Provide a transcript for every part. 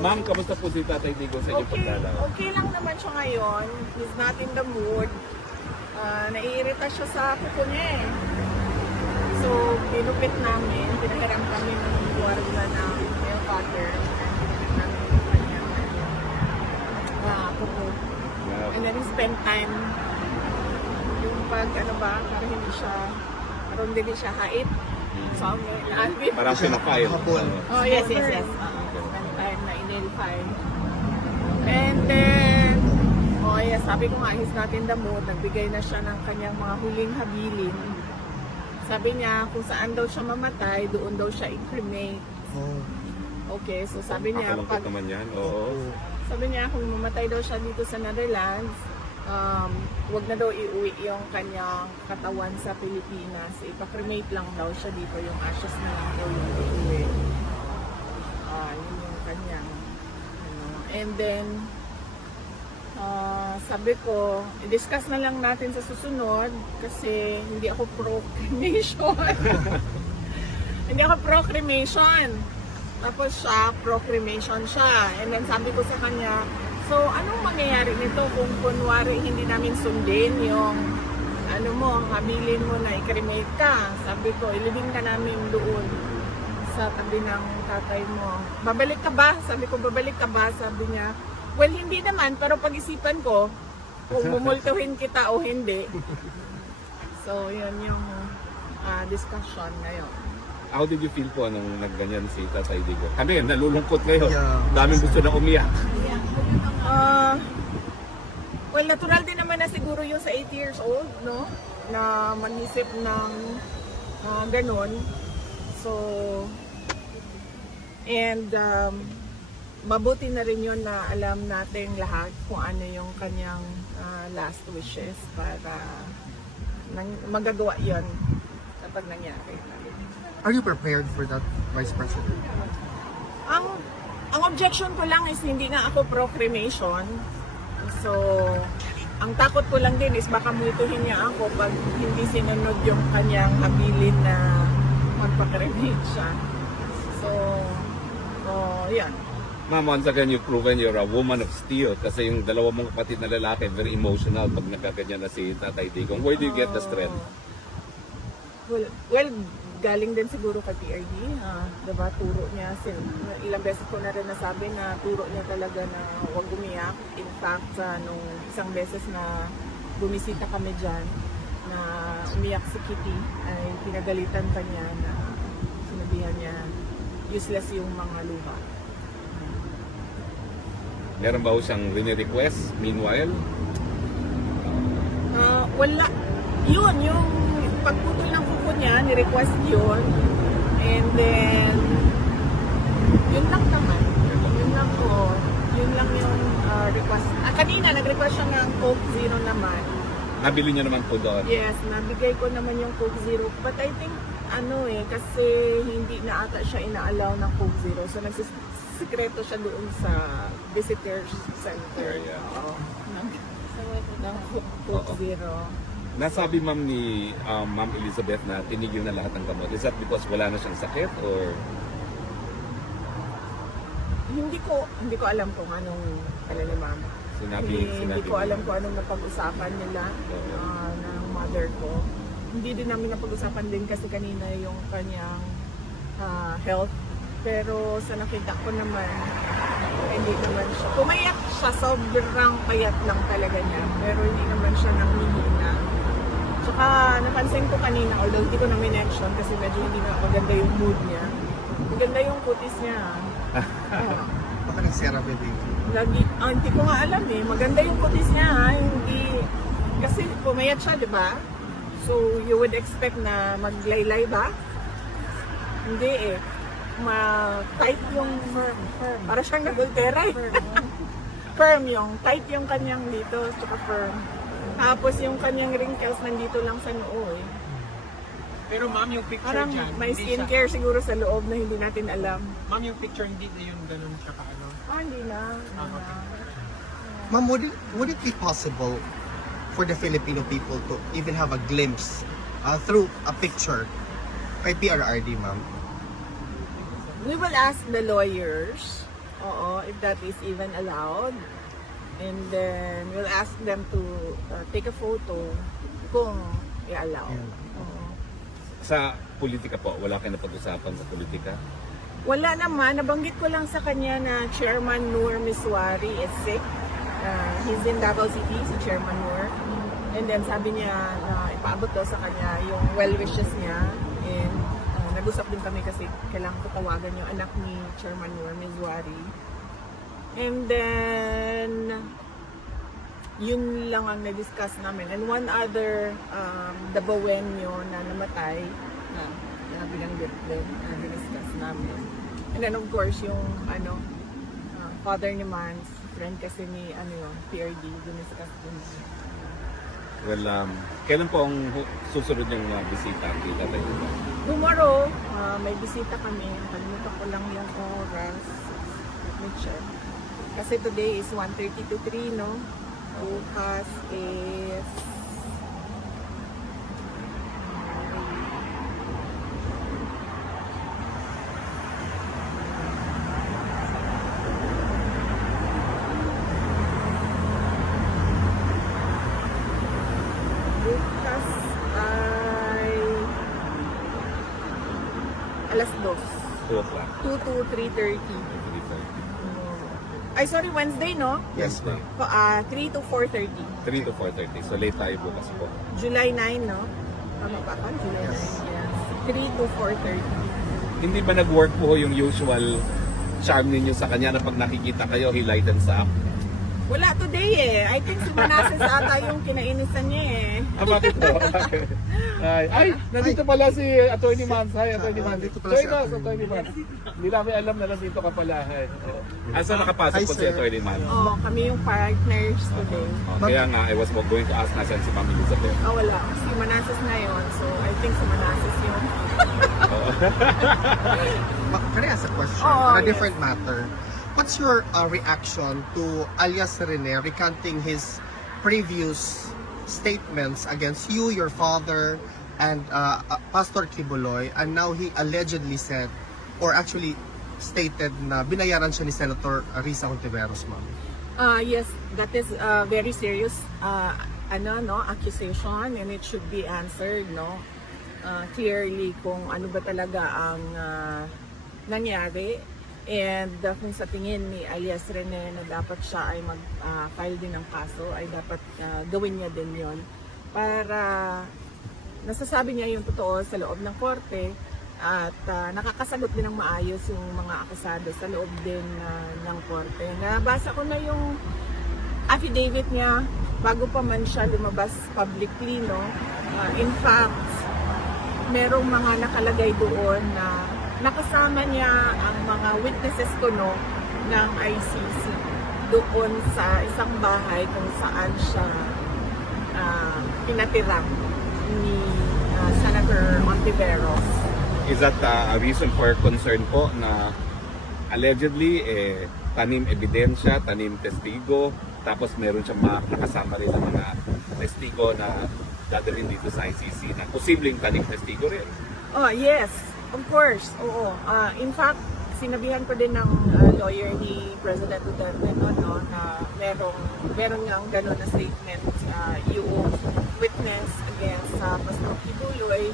Ma'am, kamusta po si Tatay Digo sa inyong Okay, pagdalaw? okay lang naman siya ngayon. He's not in the mood. Ah, naiirita siya sa kuko niya eh. So, pinupit namin. Pinahiram kami ng guarda ng nail cutter. Ah, kuko. Yeah. And then we spend time yung pag ano ba, para hindi siya, para hindi siya hait. So, ang naalvin. Parang. Hapon. Oh, yes, yes, yes. Uh, spend time na in-verify. And then, oh yes, sabi ko nga, he's not in the mood. Nagbigay na siya ng kanyang mga huling habilin. Sabi niya, kung saan daw siya mamatay, doon daw siya i-cremate. Oh. Okay, so sabi niya, Nakalangkot pag, naman yan. Oo. sabi niya, kung mamatay daw siya dito sa Netherlands, um, wag na daw iuwi yung kanyang katawan sa Pilipinas. Ipa-cremate lang daw siya dito, yung ashes na lang daw yung iuwi. Ah, yun yung kanyang, ano. And then, ah, sabi ko, i-discuss na lang natin sa susunod kasi hindi ako pro-cremation. hindi ako pro-cremation. Tapos siya, pro-cremation siya. And then sabi ko sa kanya, so anong mangyayari nito kung kunwari hindi namin sundin yung ano mo, habilin mo na i-cremate ka. Sabi ko, ilibing ka namin doon sa tabi ng tatay mo. Babalik ka ba? Sabi ko, babalik ka ba? Sabi niya, well, hindi naman, pero pag-isipan ko, kung mumultuhin kita o hindi. So, yun yung ah, discussion ngayon. How did you feel po nung nagganyan si Tatay Digo? Kami, nalulungkot ngayon. Yeah. Daming gusto na umiyak. Ah, well, natural din naman na siguro yung sa 8 years old, no? Na mag-isip ng ah, ganun. So, and um, mabuti na rin yun na alam nating lahat kung ano yung kanyang ah, last wishes para nang, magagawa yon kapag nangyari. Are you prepared for that, Vice President? Ang ang objection ko lang is hindi nga ako pro-cremation. So, ang takot ko lang din is baka multuhin niya ako pag hindi sinunod yung kanyang habilin na magpa-cremate siya. So, oh, yan. Ma'am, once again, you've proven you're a woman of steel kasi yung dalawa mong kapatid na lalaki, very emotional pag nagkaganyan na si Tatay Digong. Where do you get the strength? Well, well, galing din siguro kay PRD. ah, diba, turo niya. Ilang beses ko na rin nasabi na turo niya talaga na huwag umiyak. In fact, sa nung isang beses na bumisita kami dyan, na umiyak si Kitty, ay pinagalitan pa niya na sinabihan niya useless yung mga luha. Meron ba ho siyang rini-request meanwhile? Ah, wala. Yun, yung pagputol ng kuko niya, ni-request yun. And then, yun lang naman. Yun lang po. Yun lang yung ah, request. Ah, kanina, nag-request siya ng Coke Zero naman. Nabili niyo naman po doon. Yes, nabigay ko naman yung Coke Zero. But I think, ano eh, kasi hindi na ata siya ina-allow ng Coke Zero. So, nagsisikreto siya doon sa visitors center. Yeah. Oo. Ng, ng Coke. Zero. Nasabi ma'am ni um, Ma'am Elizabeth na tinigil na lahat ng gamot. Is that because wala na siyang sakit or Hindi ko hindi ko alam kung anong ano ni ma'am. sinabi, Hindi, sinabi hindi ko niya? alam kung anong napag-usapan nila ah, ng mother ko. Hindi din namin napag-usapan din kasi kanina yung kanyang ah, health. Pero sa nakita ko naman, hindi naman siya. Pumayak siya, sobrang payat lang talaga niya. Pero hindi naman siya nanghihina. Tsaka napansin ko kanina, although hindi ko na mention kasi medyo hindi na maganda yung mood niya. Maganda yung kutis niya. Oo. Baka nag-therapy din. Lagi, ah, hindi ko nga alam eh. Maganda yung kutis niya ha. Hindi, kasi pumayat siya, di ba? So, you would expect na maglaylay ba? Hindi eh. Ma-tight yung firm. firm. Para siyang nagultera eh. firm yung, tight yung kanyang dito, tsaka firm. Tapos yung kanyang wrinkles nandito lang sa noo eh. Pero ma'am, yung picture Parang dyan, may hindi siya- skincare siguro sa loob na hindi natin alam. Ma'am, yung picture hindi na yun ganun siya ka ano. Ah, hindi na. Ah, okay. Ma'am, would it, would it be possible for the Filipino people to even have a glimpse uh, through a picture kay PRRD, ma'am? We will ask the lawyers Oo, if that is even allowed. And then we'll ask them to uh, take a photo kung i-allow. Oo. Sa politika po, wala kayo napag-usapan sa politika? Wala naman, nabanggit ko lang sa kanya na Chairman Noor Miswari is sick. Uh, he's in Davao City, si Chairman Noor. And then sabi niya na ipaabot daw sa kanya yung well wishes niya. Nag-usap din kami kasi kailangan ko tawagan yung anak ni Chairman Noor Miswari. And then, yun lang ang na-discuss namin. And one other, um, Dabawenyo na namatay, na, na binanggit din, na discuss namin. And then of course, yung ano, uh, father ni Mans, friend kasi ni ano yun, PRD, diniscuss din. Well, um, kailan po ang susunod yung uh, bisita kay Tatay Digong? Tomorrow, uh, may bisita kami. Kalimutan ko lang yung oras. Let check. Kasi today is 1.30 to 3, no? Bukas is... Bukas ay alas 2. 2 o'clock. 2 to 3.30. Ay, sorry, Wednesday, no? Yes, ma'am. Ah, 3 to 4.30. 3 to 4.30. So late tayo bukas po. July 9, no? Tama ba ka? July 9, yes. 3 to 4.30. Hindi ba nag-work po yung usual charm ninyo sa kanya na pag nakikita kayo, he lightens up? Wala today eh. I think si Manasseh ata yung kinainisan niya eh. Ah, bakit po? ay, ay, nandito pala si Attorney Mans. Hi, Attorney Mans. Nandito pala si Join us, Mans. Hindi namin alam na nandito ka pala. Hi. Ah, so nakapasok Hi, po si sir. Attorney Mans. Oo, kami yung partners today. Oh, kaya nga, I was going to ask nasan si Ma'am Elizabeth. Ah, wala. Si Manasseh na yun. So, I think si Manasseh yung... Ma- Can I ask a question Oo, on a yes. different matter? What's your uh, reaction to alias Rene recanting his previous statements against you, your father, and uh, uh, Pastor Kibuloy, and now he allegedly said, or actually stated na binayaran siya ni Senator Risa Ontiveros, ma'am? Ah, yes, that is a very serious uh, ano no accusation and it should be answered no. Ah, clearly kung ano ba talaga ang ah, nangyari and ah, kung sa tingin ni alias Rene na dapat siya ay mag-file din ng kaso ay dapat ah, gawin niya din yon para nasasabi niya yung totoo sa loob ng korte at ah, nakakasagot din ng maayos yung mga akusado sa loob din ah, ng korte. Nabasa ko na yung affidavit niya bago pa man siya lumabas publicly, no? Ah, in fact, merong mga nakalagay doon na nakasama niya ang mga witnesses ko, no, ng ICC doon sa isang bahay kung saan siya ah, pinatira ni ah, Senator Ontiveros. Is that uh, a reason for concern po na allegedly eh, tanim ebidensya, tanim testigo, tapos meron siyang mga nakasama rin ng mga testigo na dadalhin dito sa ICC na posibleng tanim testigo rin. Oh, yes. Of course. Oo. Ah, in fact, sinabihan ko din ng ah, lawyer ni President Duterte no, no, na merong meron nga gano'n na statement ah, yung witness against sa Pastor Kibuloy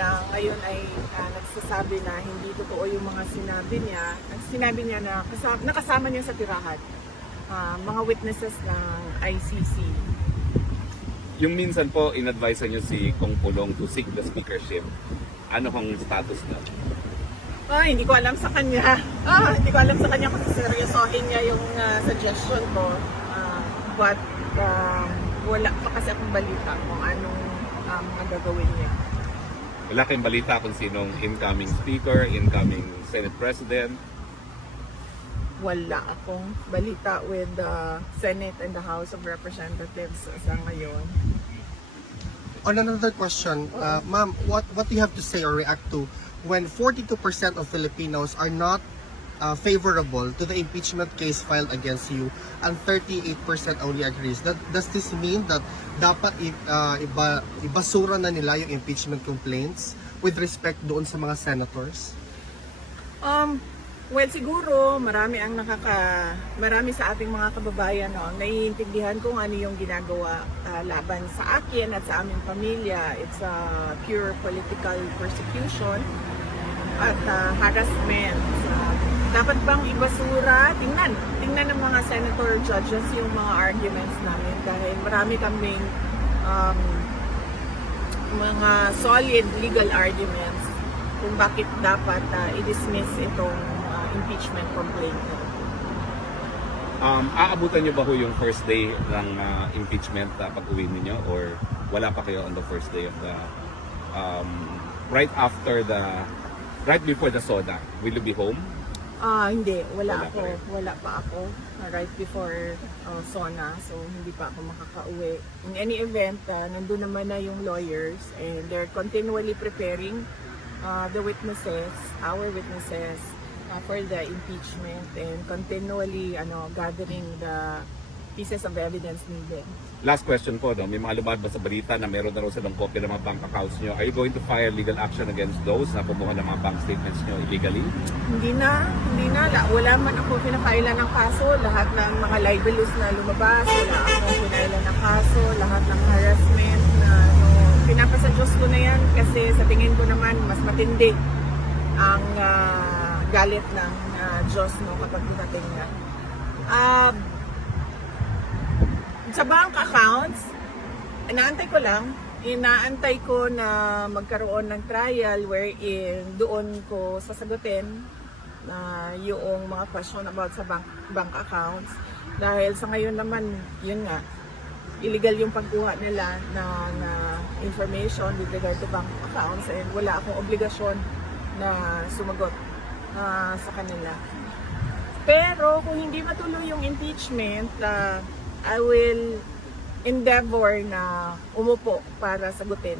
na ngayon ay ah, nagsasabi na hindi totoo yung mga sinabi niya. Ang Sinabi niya na kasama, nakasama niya sa tirahan ah, mga witnesses ng ICC. Yung minsan po, in-advise niyo si Kong Pulong to seek the speakership. Ano kong status na? Ah, hindi ko alam sa kanya. Ah, hindi ko alam sa kanya kung seryosohin niya yung ah, suggestion ko. Ah, but ah, wala pa kasi akong balita kung anong um, ang gagawin niya. Wala kayong balita kung sinong incoming speaker, incoming Senate President. Wala akong balita with the Senate and the House of Representatives sa ngayon. On another question, uh, ma'am, what what do you have to say or react to when 42% of Filipinos are not uh, favorable to the impeachment case filed against you and 38% only agrees? That, does this mean that dapat uh, iba, ibasura na nila yung impeachment complaints with respect doon sa mga senators? Um, Well, siguro marami ang nakaka marami sa ating mga kababayan no, ang naiintindihan kung ano yung ginagawa ah, laban sa akin at sa aming pamilya. It's a pure political persecution at ah, harassment. Ah, dapat bang ibasura? Tingnan. Tingnan ng mga senator judges yung mga arguments namin dahil marami kaming um, mga solid legal arguments kung bakit dapat ah, i-dismiss itong impeachment complaint. Um, aabutan niyo ba ho yung first day ng uh, impeachment uh, pag-uwi ninyo or wala pa kayo on the first day of the um, right after the right before the soda will you be home Ah, hindi, wala, Wala pa ako. rin. Wala pa ako right before ah, SONA, so hindi pa ako makakauwi. In any event, ah, nandun naman na yung lawyers and they're continually preparing ah, the witnesses, our witnesses, ah, for the impeachment and continually ano gathering the pieces of evidence needed. last question po no may mga lumabas sa balita na meron na raw silang copy ng mga bank accounts niyo are you going to file legal action against those na kumuha ng mga bank statements niyo illegally Hindi na, hindi na. La- Wala man ako pinapailan ng kaso. Lahat ng mga libelous na lumabas, wala akong pinailan ng kaso. Lahat ng harassment na ano, pinapasa Diyos ko na yan kasi sa tingin ko naman mas matindi ang ah, galit ng ah, Diyos no, kapag dumating na. Ah, sa bank accounts, inaantay ko lang, inaantay ko na magkaroon ng trial wherein doon ko sasagutin na yung mga question about sa bank, bank accounts. Dahil sa ngayon naman, yun nga, illegal yung pagkuha nila ng uh, information with regard to bank accounts and wala akong obligasyon na sumagot uh, sa kanila. Pero kung hindi matuloy yung impeachment, uh, I will endeavor na umupo para sagutin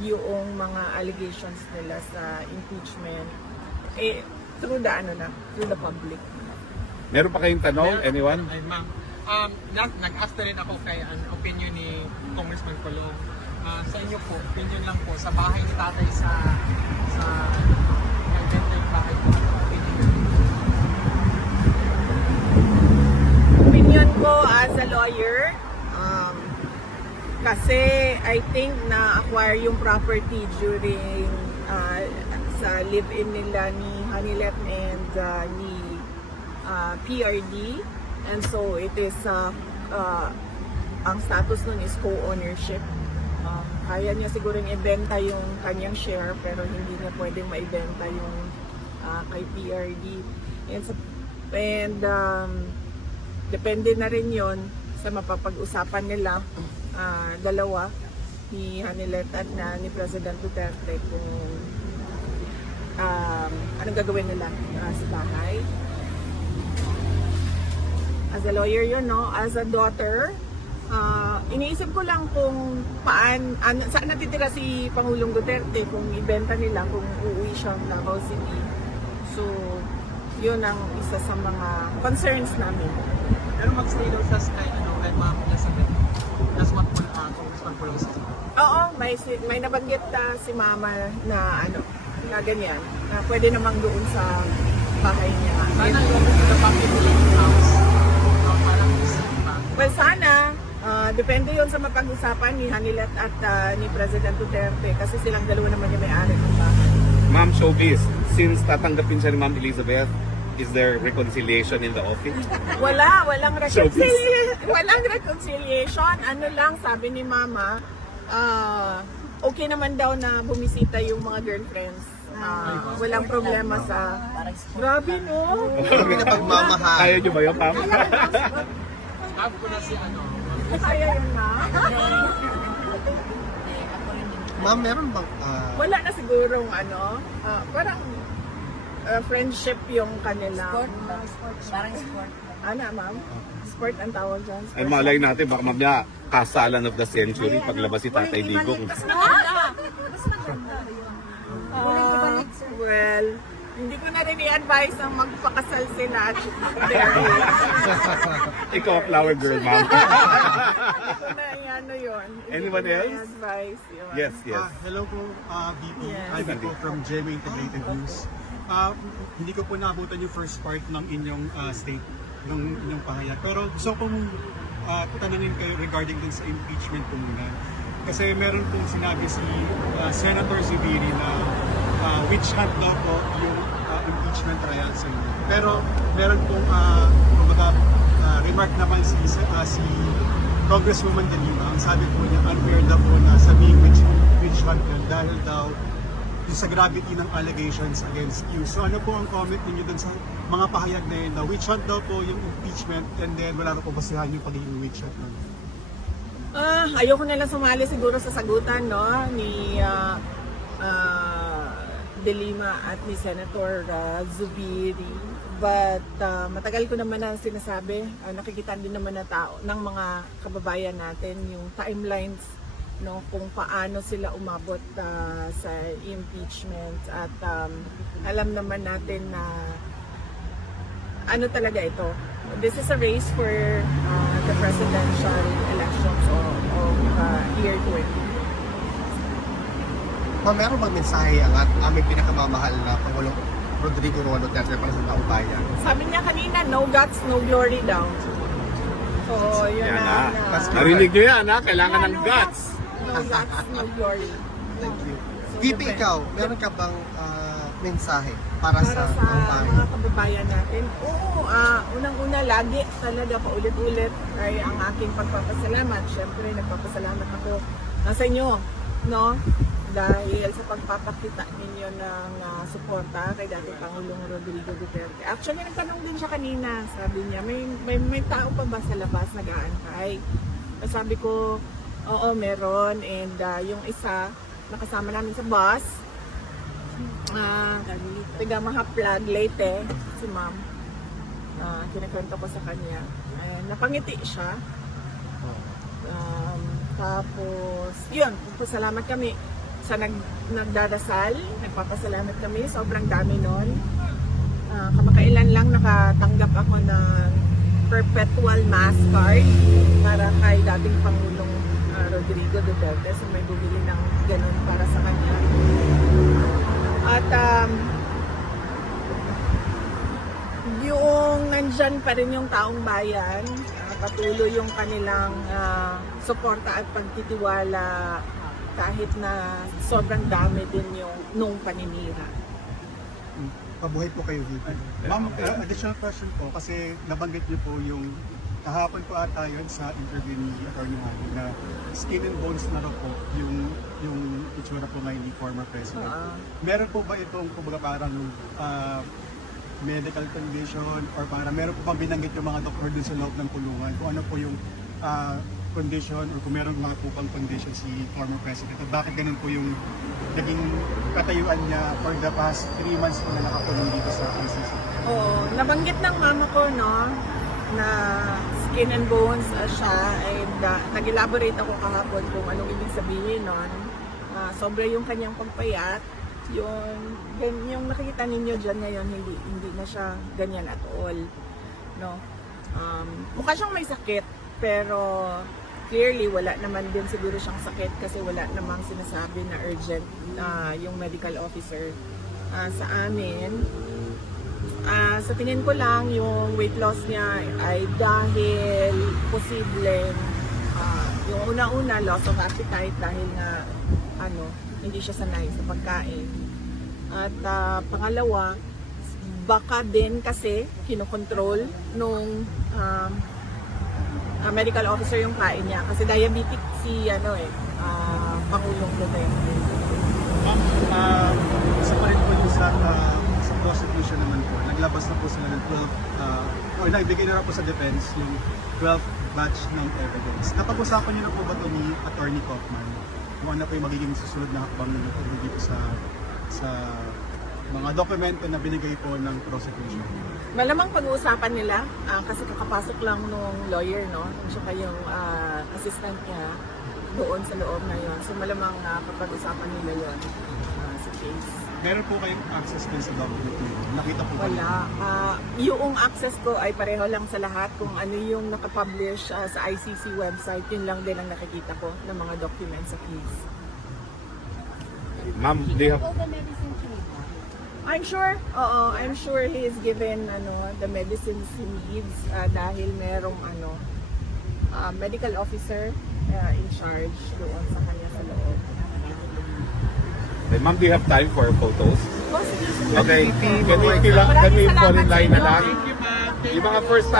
yung mga allegations nila sa impeachment eh, through the, ano na, through the public. meron pa kayong tanong Meron- anyone Ay, ma'am. Um, nag- nag-ask na rin ako kay an opinion ni Congressman Colong. Ah, sa inyo po, opinion lang po, sa bahay ni tatay sa sa nagbenta yung bahay po. Ano opinion ko as a lawyer, um, kasi I think na acquire yung property during uh, sa live-in nila ni Hanilet and uh, ni uh, PRD. And so it is, uh, uh, ang status nun is co-ownership. Uh, kaya niya siguro ibenta yung kanyang share pero hindi niya pwedeng maibenta yung uh, kay PRD. And, sa, and um, depende na rin yon sa mapapag-usapan nila ah, dalawa ni Hanilet at na ni President Duterte kung um, anong gagawin nila ah, sa bahay. As a lawyer yun, no? As a daughter, ah, iniisip ko lang kung paan, an, saan natitira si Pangulong Duterte kung ibenta nila, kung uuwi siya ng Davao City. So, yun ang isa sa mga concerns namin. Pero mag-stay daw siya sa kay, ano, kay Ma'am Elizabeth. That's what uh, Congressman Colong said. Oo, may, may nabanggit ah, si mama na ano, na ganyan, na pwede namang doon sa bahay niya. Sana yung the public house. Uh, parang. Well, sana, ah, depende yon sa mapag-usapan ni Hanilet at ah, ni President Duterte kasi silang dalawa naman yung may-ari ng bahay. Ma'am Showbiz since tatanggapin siya ni Ma'am Elizabeth is there reconciliation in the office Wala, walang reconciliation. walang reconciliation. Ano lang, sabi ni Mama, ah, okay naman daw na bumisita yung mga girlfriends. Ah, walang problema sa... Grabe, no? Kami na pagmamahal. kaya niyo ba yun Love ko na si ano. Kaya yun, Ma? Ma'am, meron bang ah, Wala na sigurong ano, ah, parang ah, friendship yung kanila. Sport lang, sport. Parang sport. Ano, ma'am? Sport ang tawag dyan. ay malay natin baka mamaya kasalan of the century paglabas si Tatay Digong Mas maganda. Mas maganda. Ah, well, hindi ko na rin i-advise ang magpakasal sila at their age. ikaw flower girl ma'am Hindi ko na i-ano yun. Hindi Anyone ko na else? i-advise yun. yes yes Ah, hello po, uh, VP. Yes. Po from GMA Integrated News. ah, hindi ko po naabutan yung first part ng inyong ah, state, ng inyong pahayag. Pero gusto kong uh, tanungin kayo regarding dun sa impeachment po muna. Kasi meron pong sinabi si ah, Senator Zubiri na ah, witch hunt daw po yung ah, impeachment trial sa inyo. Pero meron pong uh, kumbaga, ah, remark naman si, ah, si Congresswoman De Lima. Ang sabi po niya, unfair daw po na sabing witch, witch hunt yun dahil daw sa gravity ng allegations against you. So ano po ang comment ninyo dun sa mga pahayag na yun na witch hunt daw po yung impeachment and then wala na po basihan yung pagiging witch hunt nun? Ah, ayoko na lang sumali siguro sa sagutan no ni ah, ah, De Lima at ni Senator ah, Zubiri. But ah, matagal ko naman na sinasabi, ah, nakikita din naman na tao ng mga kababayan natin yung timelines no kung paano sila umabot ah, sa impeachment at um, alam naman natin na ano talaga ito. This is a race for uh, the presidential elections of, of uh, year 20. Ma'am, meron bang mensahe ang at aming pinakamamahal na Pangulong Rodrigo Roa Duterte para sa taong bayan? Sabi niya kanina, no guts, no glory daw. So, yun Yan na. na. na Mas- Narinig nyo yan ha? Kailangan ng no guts. No guts, no glory. Thank you. So, VP, ikaw, meron ka bang ah, mensahe para, para sa sa taong bayan? mga kababayan natin. Oo, ah, unang-una lagi talaga paulit-ulit ay ang aking pagpapasalamat. Siyempre, nagpapasalamat ako sa inyo, no? Dahil sa pagpapakita ninyo ng ah, suporta kay dating Pangulong Rodrigo Duterte. Actually, nagtanong din siya kanina. Sabi niya, may, may, may tao pa ba sa labas nag-aantay? Sabi ko, oo, meron. And ah, yung isa, nakasama namin sa bus, Ah, tiga mahaplag late si ma'am. Ah, kinakwento ko sa kanya. Ay, napangiti siya. Um, tapos, yun, salamat kami sa nag, nagdadasal. Nagpapasalamat kami. Sobrang dami nun. Ah, kamakailan lang nakatanggap ako ng perpetual mass card para kay dating Pangulong ah, Rodrigo Duterte. So may bumili ng ganun para sa kanya. At um, yung nandyan pa rin yung taong bayan, ah, patuloy yung kanilang ah, suporta at pagtitiwala kahit na sobrang dami din yung nung paninira. Pabuhay po kayo, VP. Ma'am, uh, additional question po kasi nabanggit niyo po yung kahapon po ata yun sa interview ni Atty. Hani na skin and bones na raw po yung yung itsura po ngayon ni former president. Ah. Meron po ba itong kumbaga parang ah, medical condition or para meron po bang binanggit yung mga doktor dun sa loob ng kulungan kung ano po yung ah, condition or kung meron mga po bang condition si former president at bakit ganun po yung naging katayuan niya for the past 3 months po na nakakulong dito sa ICC. Oo, nabanggit ng mama ko, no, na skin and bones uh, siya and uh, nag-elaborate ako kahapon kung anong ibig sabihin nun. Ah, sobra yung kanyang pagpayat, gan- yung nakikita ninyo dyan ngayon, hindi, hindi na siya ganyan at all. No? Um, mukha siyang may sakit, pero clearly wala naman din siguro siyang sakit kasi wala namang sinasabi na urgent ah, yung medical officer ah, sa amin. Ah, sa tingin ko lang, yung weight loss niya ay dahil posible yung una-una loss of appetite dahil nga ano, hindi siya sanay sa pagkain. At ah, pangalawa, baka din kasi kinokontrol nung um, ah, medical officer yung kain niya kasi diabetic si ano eh ah, Pangulong Duterte. Ma'am, um, isa pa rin po sa, ah, sa prosecution naman po, naglabas na po sila ng 12, uh, or nagbigay na po sa defense yung 12 batch ng evidence. Napag-usapan niyo na po ba ito ni Attorney Kaufman? Kung ano po yung magiging susunod na hakbang nito dito sa sa mga dokumento na binigay po ng prosecution. Malamang pag-uusapan nila ah, kasi kakapasok lang nung lawyer, no? Tsaka yung ah, assistant niya doon sa loob na yon. So malamang na kapag-usapan nila yon ah, sa case. Meron po kayong access din sa document? Nakita po? Wala. Ah, yung access ko ay pareho lang sa lahat. Kung ano yung nakapublish ah, sa ICC website, yun lang din ang nakikita ko ng mga documents sa case. Ma'am, do you have I'm sure, oo, I'm sure he is given ano, the medicines he needs ah, dahil merong ano, ah, medical officer ah, in charge doon sa kanya sa loob. Okay, ma'am, do you have time for photos? Oh. Okay, can we, can we fall in line na lang? Thank you, ma'am. Thank Yung mga you. first